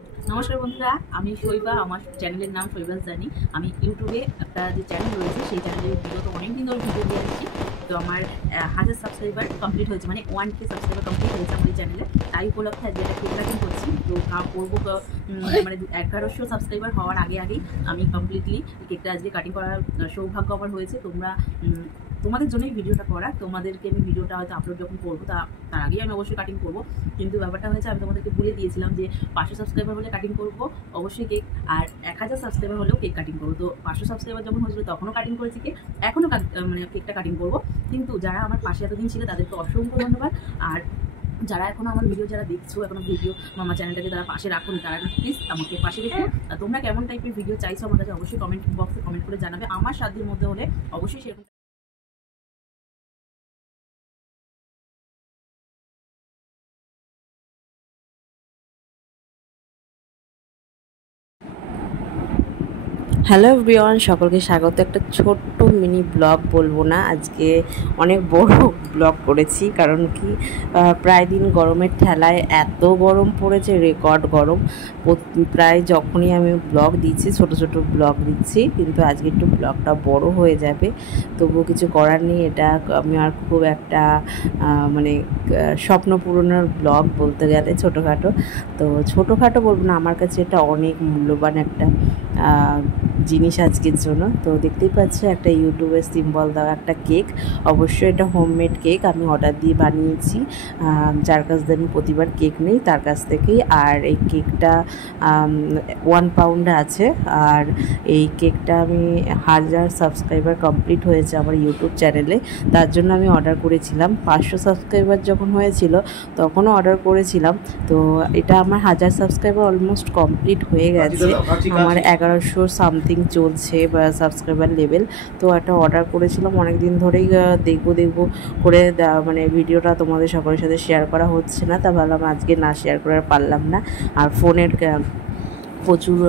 নমস্কার বন্ধুরা, আমি শৈবা। আমার চ্যানেলের নাম শৈবাস জানি। আমি ইউটিউবে একটা যে চ্যানেল রয়েছে সেই চ্যানেলের বিগত অনেকদিন ধরে ভিডিও দিয়ে আসছি। তো আমার 1000 সাবস্ক্রাইবার কমপ্লিট হয়েছে, মানে 1K সাবস্ক্রাইবার কমপ্লিট হয়েছে আমার এই চ্যানেলে। তাই উপলক্ষে আজকে একটা কেক কাটিং করছি। তো করবো মানে 1100 সাবস্ক্রাইবার হওয়ার আগেই আমি কমপ্লিটলি কেকটা আজকে কাটিং করার সৌভাগ্য আমার হয়েছে। তোমাদের জন্যই ভিডিওটা করা। তোমাদেরকে আমি ভিডিওটা হয়তো আপলোড যখন করবো তার আগেই আমি অবশ্যই কাটিং করবো। কিন্তু ব্যাপারটা হয়েছে, আমি তোমাদেরকে বলে দিয়েছিলাম যে 500 সাবস্ক্রাইবার হলে কাটিং করবো অবশ্যই কেক, আর 1000 সাবস্ক্রাইবার হলেও কেক কাটিং করবো। তো 500 সাবস্ক্রাইবার যখন হয়েছিল তখনও কাটিং করেছি কেক, এখনও মানে কেকটা কাটিং করবো। কিন্তু যারা আমার পাশে এতদিন ছিল তাদেরকে অসংখ্য ধন্যবাদ। আর যারা এখনো আমার ভিডিও যারা দেখছো, এখনো ভিডিও আমার চ্যানেলটাকে তারা পাশে রাখুন, তারা প্লিজ আমাকে পাশে রেখো। তোমরা কেমন টাইপের ভিডিও চাইছো আমার কাছে অবশ্যই কমেন্ট বক্সে কমেন্ট করে জানাবে। আমার সাধ্যের মধ্যে হলে অবশ্যই সেরকম। হ্যালো এভরিওয়ান, সকলকে স্বাগত। একটা ছোট্ট মিনি ব্লগ বলবো না, আজকে অনেক বড় ব্লগ করেছি। কারণ কি, প্রায় দিন গরমের ঠেলায় এত গরম পড়েছে, রেকর্ড গরম। প্রায় যখনই আমি ব্লগ দিচ্ছি, ছোট ছোট ব্লগ দিচ্ছি, কিন্তু আজকে একটু ব্লগটা বড় হয়ে যাবে। তবুও কিছু করার নেই, এটা আমি আর খুব একটা মানে স্বপ্ন পূরণের ব্লগ বলতে গেলে ছোটোখাটো। তো ছোটোখাটো বলবো না, আমার কাছে এটা অনেক মূল্যবান একটা জিনিস আজকের জন্য। তো দেখতেই পাচ্ছি একটা ইউটিউবের সিম্বল দেওয়া একটা কেক। অবশ্যই এটা হোমমেড কেক, আমি অর্ডার দিয়ে বানিয়েছি। যার কাছ থেকে আমি প্রতিবার কেক নিই তার কাছ থেকেই। আর এই কেকটা 1 পাউন্ড আছে। আর এই কেকটা আমি 1000 সাবস্ক্রাইবার কমপ্লিট হয়েছে আমার ইউটিউব চ্যানেলে, তার জন্য আমি অর্ডার করেছিলাম। 500 সাবস্ক্রাইবার যখন হয়েছিল তখনও অর্ডার করেছিলাম। তো এটা আমার 1000 সাবস্ক্রাইবার অলমোস্ট কমপ্লিট হয়ে গেছে। আমার 1100 সামথিং চলছে বা সাবস্ক্রাইবার লেভেল। তো একটা অর্ডার করেছিলাম অনেক দিন ধরেই, দেখবো করে মানে ভিডিওটা তোমাদের সকলের সাথে শেয়ার করা হচ্ছে না, তা ভাবলাম আজকে না শেয়ার করে পারলাম না। আর ফোনের প্রচুর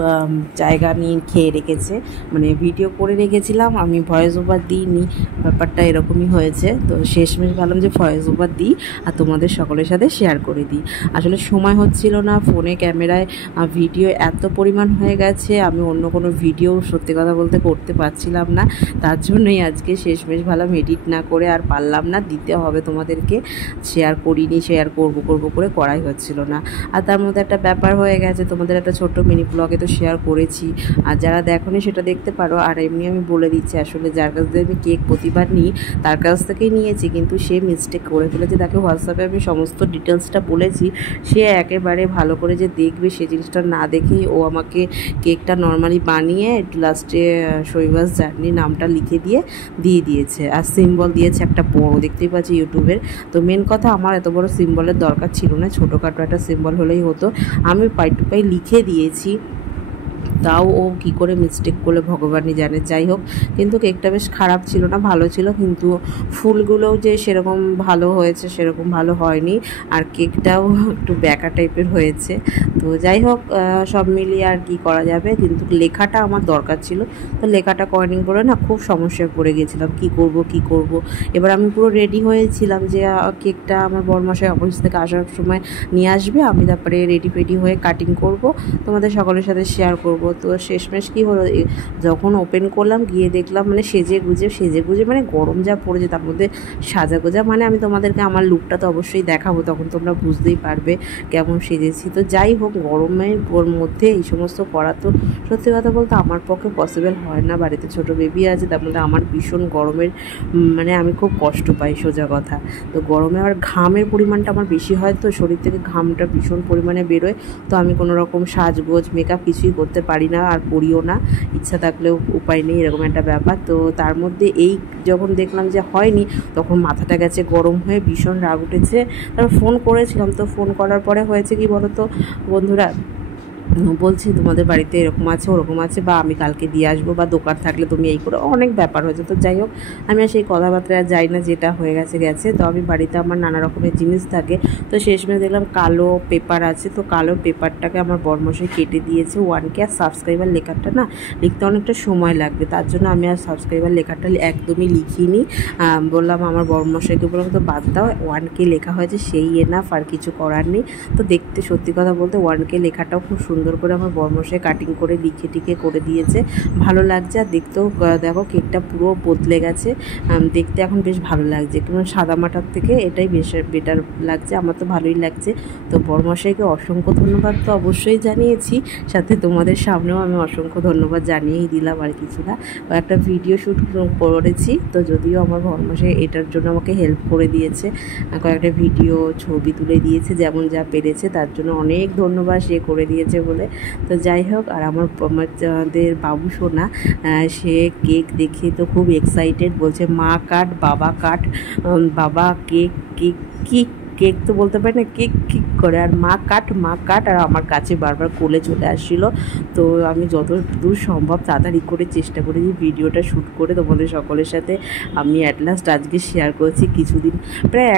জায়গা নিয়ে খেয়ে রেখেছে, মানে ভিডিও করে রেখেছিলাম, আমি ভয়েস ওভার দিইনি, ব্যাপারটা এরকমই হয়েছে। তো শেষমেশ ভাবলাম যে ভয়েস ওভার দিই আর তোমাদের সকলের সাথে শেয়ার করে দিই। আসলে সময় হচ্ছিল না, ফোনে ক্যামেরায় ভিডিও এত পরিমাণ হয়ে গেছে, আমি অন্য কোনো ভিডিও সত্যি কথা বলতে করতে পারছিলাম না। তার জন্যই আজকে শেষমেশ ভাবলাম এডিট না করে আর পারলাম না, দিতে হবে তোমাদেরকে। শেয়ার করিনি, শেয়ার করবো করে করাই হচ্ছিল না। আর তার মধ্যে একটা ব্যাপার হয়ে গেছে, তোমাদের একটা ছোট্ট মিনি ব্লগে তো শেয়ার করেছি, আর যারা দেখোনি সেটা দেখতে পারো। আর এমনি আমি বলে দিচ্ছি, আসলে যার কাছ থেকে আমি কেক প্রতিবার নিই তার কাছ থেকেই নিয়েছি, কিন্তু সে মিস্টেক করে ফেলেছে। তাকে হোয়াটসঅ্যাপে আমি সমস্ত ডিটেলসটা বলেছি, সে একেবারে ভালো করে যে দেখবে সে জিনিসটা না দেখেই ও আমাকে কেকটা নর্মালি বানিয়ে লাস্টে শৈবাস জার্নি নামটা লিখে দিয়ে দিয়েছে। আর সিম্বল দিয়েছে একটা বড়, দেখতেই পাচ্ছি ইউটিউবের। তো মেন কথা, আমার এত বড় সিম্বলের দরকার ছিল না, ছোটোখাটো একটা সিম্বল হলেই হতো। আমি পাই টু পাই লিখে দিয়েছি, তাও ও কী করে মিস্টেক করলে ভগবানই জানে। যাই হোক, কিন্তু কেকটা বেশ খারাপ ছিল না, ভালো ছিল, কিন্তু ফুলগুলোও যে সেরকম ভালো হয়েছে সেরকম ভালো হয়নি। আর কেকটাও একটু ব্যাকা টাইপের হয়েছে। তো যাই হোক, সব মিলিয়ে আর কি করা যাবে, কিন্তু লেখাটা আমার দরকার ছিল। তো লেখাটা কয়েনিং করে না খুব সমস্যায় পড়ে গিয়েছিলাম, কি করব। এবার আমি পুরো রেডি হয়েছিলাম যে কেকটা আমার বড়মশাই অফিস থেকে আসার সময় নিয়ে আসবে, আমি তারপরে রেডি হয়ে কাটিং করব, তোমাদের সকলের সাথে শেয়ার করব। তো শেষমেশ কী হলো, যখন ওপেন করলাম গিয়ে দেখলাম মানে সেজে গুজে মানে গরম যা পড়েছে, তার মধ্যে সাজাগোজা, মানে আমি তোমাদেরকে আমার লুকটা তো অবশ্যই দেখাবো, তখন তোমরা বুঝতেই পারবে কেমন সেজেছি। তো যাই হোক, গরমের মধ্যে এই সমস্ত করা তো সত্যি কথা বলতে আমার পক্ষে পসিবল হয় না। বাড়িতে ছোটো বেবি আছে, তার মধ্যে আমার ভীষণ গরমের মানে আমি খুব কষ্ট পাই, সোজা কথা। তো গরমে আর ঘামের পরিমাণটা আমার বেশি হয়, তো শরীর থেকে ঘামটা ভীষণ পরিমাণে বেরোয়। তো আমি কোনো রকম সাজগোজ মেকআপ কিছুই করতে পারি না, আর করিও না, ইচ্ছা থাকলেও উপায় নেই, এরকম একটা ব্যাপার। তো তার মধ্যে এই যখন দেখলাম যে হয়নি, তখন মাথাটা গেছে গরম হয়ে, ভীষণ রাগ উঠেছে। তারপর ফোন করেছিলাম, তো ফোন করার পরে হয়েছে কি বলো তো বন্ধুরা, বলছি তোমাদের বাড়িতে এরকম আছে ওরকম আছে, বা আমি কালকে দিয়ে আসবো, বা দোকান থাকলে তুমি এই করো, অনেক ব্যাপার হয়েছে। তো যাই হোক, আমি আর সেই কথাবার্তায় যাই না, যেটা হয়ে গেছে গেছে। তো আমি বাড়িতে আমার নানা রকমের জিনিস থাকে, তো শেষমেশ দেখলাম কালো পেপার আছে, তো কালো পেপারটাকে আমার বরমশাই কেটে দিয়েছে 1K। আর সাবস্ক্রাইবার লেখাটা না লিখতে অনেকটা সময় লাগবে, তার জন্য আমি আর সাবস্ক্রাইবার লেখাটা একদমই লিখিনি। বললাম আমার বরমশাইকে, বললাম তো বাদ দাও, 1K লেখা হয়েছে সেই এনাফ, আর কিছু করার নেই। তো দেখতে সত্যি কথা বলতে 1K লেখাটাও খুব সুন্দর করে আমার বরমশাই কাটিং করে লিখে টিখে করে দিয়েছে, ভালো লাগছে। আর দেখতেও দেখো কেকটা পুরো বদলে গেছে, দেখতে এখন বেশ ভালো লাগছে, কারণ সাদা মাটার থেকে এটাই বেশ বেটার লাগছে, আমার তো ভালোই লাগছে। তো বরমশাইকে অসংখ্য ধন্যবাদ তো অবশ্যই জানিয়েছি, সাথে তোমাদের সামনেও আমি অসংখ্য ধন্যবাদ জানিয়েই দিলাম। আর কিছু না, একটা ভিডিও শ্যুট করেছি, তো যদিও আমার বরমশাই এটার জন্য আমাকে হেল্প করে দিয়েছে, কয়েকটা ভিডিও ছবি তুলে দিয়েছে, যেমন যা পেরেছে, তার জন্য অনেক ধন্যবাদ সে করে দিয়েছে বলে। তো যাই হোক, আর আমাদের বাবু সোনা, সে কেক দেখে তো খুব এক্সাইটেড, বলছে মা কাট বাবা কাট, বাবা কেক কেক কেক কেক তো বলতে পারি না, কেক কেক করে, আর মা কাট, আর আমার কাছে বারবার কোলে চলে আসছিল। তো আমি যত দূর সম্ভব তাড়াতাড়ি করে চেষ্টা করেছি ভিডিওটা শ্যুট করে তোমাদের সকলের সাথে আমি অ্যাট লাস্ট আজকে শেয়ার করেছি। কিছুদিন প্রায়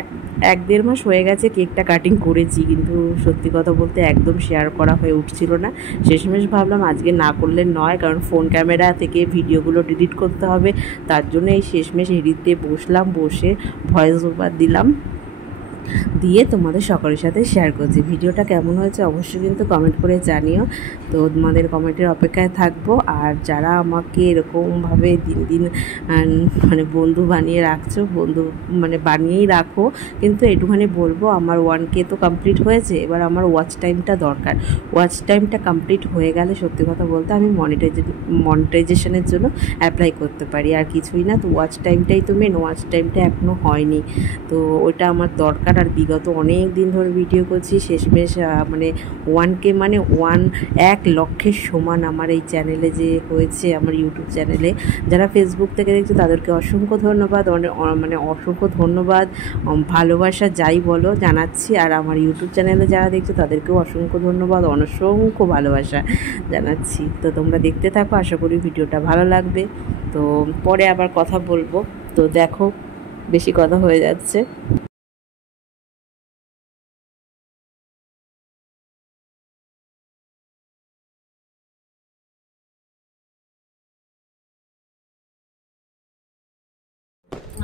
এক দেড় মাস হয়ে গেছে কেকটা কাটিং করেছি, কিন্তু সত্যি কথা বলতে একদম শেয়ার করা হয়ে উঠছিল না। শেষমেশ ভাবলাম আজকে না করলে নয়, কারণ ফোন ক্যামেরা থেকে ভিডিওগুলো ডিলিট করতে হবে, তার জন্য এই শেষমেশ এডিটে বসলাম, বসে ভয়েস ওভার দিলাম, দিয়ে তোমাদের সকলের সাথে শেয়ার করছি। ভিডিওটা কেমন হয়েছে অবশ্যই কিন্তু কমেন্ট করে জানিও, তো তোমাদের কমেন্টের অপেক্ষায় থাকবো। আর যারা আমাকে এরকমভাবে দিন দিন মানে বন্ধু বানিয়ে রাখছো, বন্ধু মানে বানিয়েই রাখো, কিন্তু একটুখানি বলবো, আমার 1K তো কমপ্লিট হয়েছে, এবার আমার ওয়াচ টাইমটা দরকার। ওয়াচ টাইমটা কমপ্লিট হয়ে গেলে সত্যি কথা বলতে আমি মনিটাইজেশনের জন্য অ্যাপ্লাই করতে পারি, আর কিছুই না। তো ওয়াচ টাইমটাই তো মেন, ওয়াচ টাইমটা এখনও হয়নি, তো ওইটা আমার দরকার। আর বিগত অনেক দিন ধরে ভিডিও করছি, শেষমেশ মানে 1K মানে 1 লক্ষের সমান আমার এই চ্যানেলে যে হয়েছে, আমার ইউটিউব চ্যানেলে। যারা ফেসবুক থেকে দেখছো তাদেরকে অসংখ্য ধন্যবাদ, মানে অসংখ্য ধন্যবাদ, ভালোবাসা যাই বলো জানাচ্ছি। আর আমার ইউটিউব চ্যানেলে যারা দেখছো তাদেরকেও অসংখ্য ধন্যবাদ, অসংখ্য ভালোবাসা জানাচ্ছি। তো তোমরা দেখতে থাকো, আশা করি ভিডিওটা ভালো লাগবে। তো পরে আবার কথা বলবো, তো দেখো বেশি কথা হয়ে যাচ্ছে।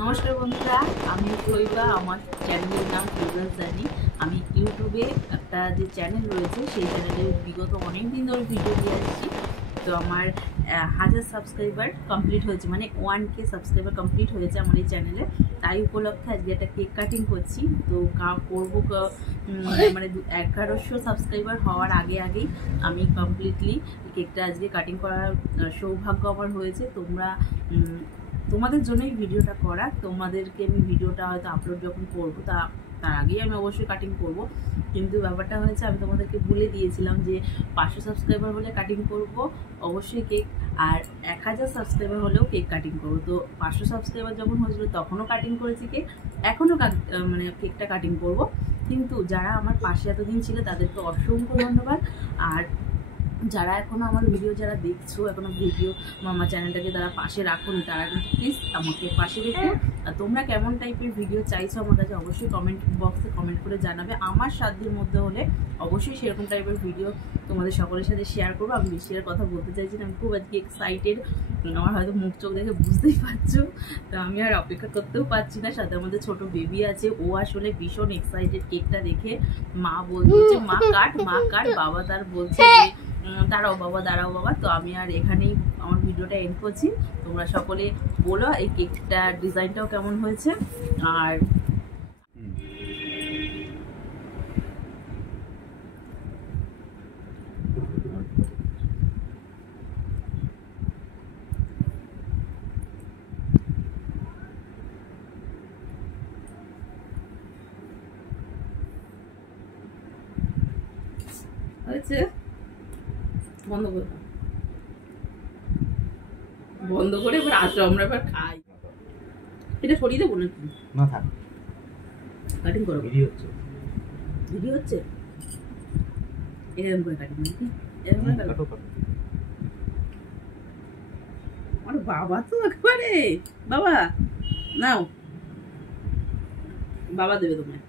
নমস্কার বন্ধুরা, আমি শৈবা, আমার চ্যানেলের নাম শৈবাস জানি। আমি ইউটিউবে একটা যে চ্যানেল রয়েছে সেই চ্যানেলে বিগত অনেক দিন ধরে ভিডিও দিয়ে আসছি। তো আমার 1000 সাবস্ক্রাইবার কমপ্লিট হয়েছে, মানে 1K সাবস্ক্রাইবার কমপ্লিট হয়েছে আমার এই চ্যানেলে। তাই উপলক্ষে আজকে একটা কেক কাটিং করছি। তো করবো মানে 1100 সাবস্ক্রাইবার হওয়ার আগেই আমি কমপ্লিটলি কেকটা আজকে কাটিং করার সৌভাগ্য আমার হয়েছে। তোমাদের জন্যই ভিডিওটা করা, তোমাদেরকে আমি ভিডিওটা হয়তো আপলোড যখন করবো তার আগেই আমি অবশ্যই কাটিং করব। কিন্তু ব্যাপারটা হয়েছে, আমি তোমাদেরকে বলে দিয়েছিলাম যে 500 সাবস্ক্রাইবার হলে কাটিং করব অবশ্যই কেক, আর 1000 সাবস্ক্রাইবার হলেও কেক কাটিং করবো। তো 500 সাবস্ক্রাইবার যখন হয়েছিল তখনও কাটিং করেছি কেক, এখনও মানে কেকটা কাটিং করব। কিন্তু যারা আমার পাশে এতদিন ছিল তাদেরকে অসংখ্য ধন্যবাদ। আর যারা এখনও আমার ভিডিও যারা দেখছো, এখনও ভিডিও আমার চ্যানেলটাকে তারা পাশে রাখুন, তারা কিন্তু প্লিজ আমাকে পাশে রেখো। আর তোমরা কেমন টাইপের ভিডিও চাইছো আমার কাছে অবশ্যই কমেন্ট বক্সে কমেন্ট করে জানাবে। আমার সাধ্যের মধ্যে হলে অবশ্যই সেরকম টাইপের ভিডিও তোমাদের সকলের সাথে শেয়ার করবো। আমি বেশি আর কথা বলতে চাইছি না, আমি খুব আজকে এক্সাইটেড, আমার হয়তো মুখ চোখ দেখে বুঝতেই পারছো। তো আমি আর অপেক্ষা করতেও পারছি না, সাথে আমাদের ছোট বেবি আছে, ও আসলে ভীষণ এক্সাইটেড কেকটা দেখে। মা বলছে মা কাট, বাবা তার বলছে দাঁড়াও বাবা। তো আমি আর এখানেই আমার ভিডিওটা এন্ড করছি। তোমরা সকলে বলো এই কেকটা ডিজাইনটাও কেমন হয়েছে। আর হয়েছে, বন্ধ করে এবার আসো, আমরা এবার খাই। এটা সরিয়ে দেবো নাকি? না থাক, কাটিং করো। ভিডিও হচ্ছে এরকম করে কাটি নাকি এরকম করে কাটো। আরে বাবা তো একবারে বাবা নাও, বাবা দেবে তোমায়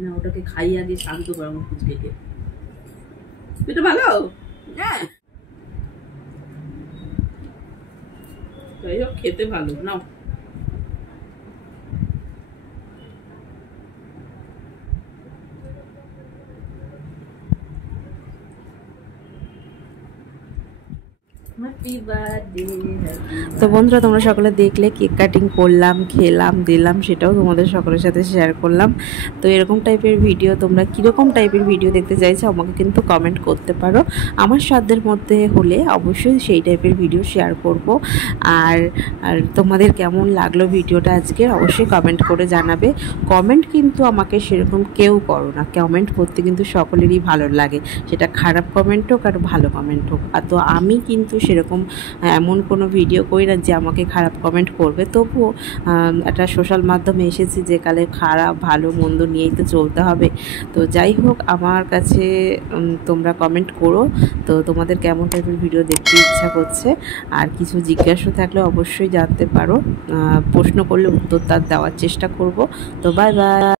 না, ওটাকে খাইয়ে আগে শান্ত করো আমার পুচকেকে। এটা ভালো হ্যাঁ, যাই হোক খেতে ভালো নাও। তো বন্ধুরা, তোমরা সকলে দেখলে কেক কাটিং করলাম, খেলাম, দিলাম, সেটাও তোমাদের সকলের সাথে শেয়ার করলাম। তো এরকম টাইপের ভিডিও তোমরা কীরকম টাইপের ভিডিও দেখতে চাইছো আমাকে কিন্তু কমেন্ট করতে পারো। আমার সাধ্যের মধ্যে হলে অবশ্যই সেই টাইপের ভিডিও শেয়ার করব। আর আর তোমাদের কেমন লাগলো ভিডিওটা আজকে অবশ্যই কমেন্ট করে জানাবে। কমেন্ট কিন্তু আমাকে সেরকম কেউ করো না, কমেন্ট করতে কিন্তু সকলেরই ভালো লাগে, সেটা খারাপ কমেন্ট হোক আর ভালো কমেন্ট হোক। আর তো আমি কিন্তু সেরকম এমন কোনো ভিডিও করি না যে আমাকে খারাপ কমেন্ট করবে। তবুও একটা সোশ্যাল মাধ্যমে এসেছি, যেকালে খারাপ ভালো মন্দ নিয়েই তো চলতে হবে। তো যাই হোক, আমার কাছে তোমরা কমেন্ট করো তো তোমাদের কেমন টাইপের ভিডিও দেখতে ইচ্ছা করছে। আর কিছু জিজ্ঞাসা থাকলে অবশ্যই জানতে পারো, প্রশ্ন করলে উত্তর তার দেওয়ার চেষ্টা করব। তো বাই বাই।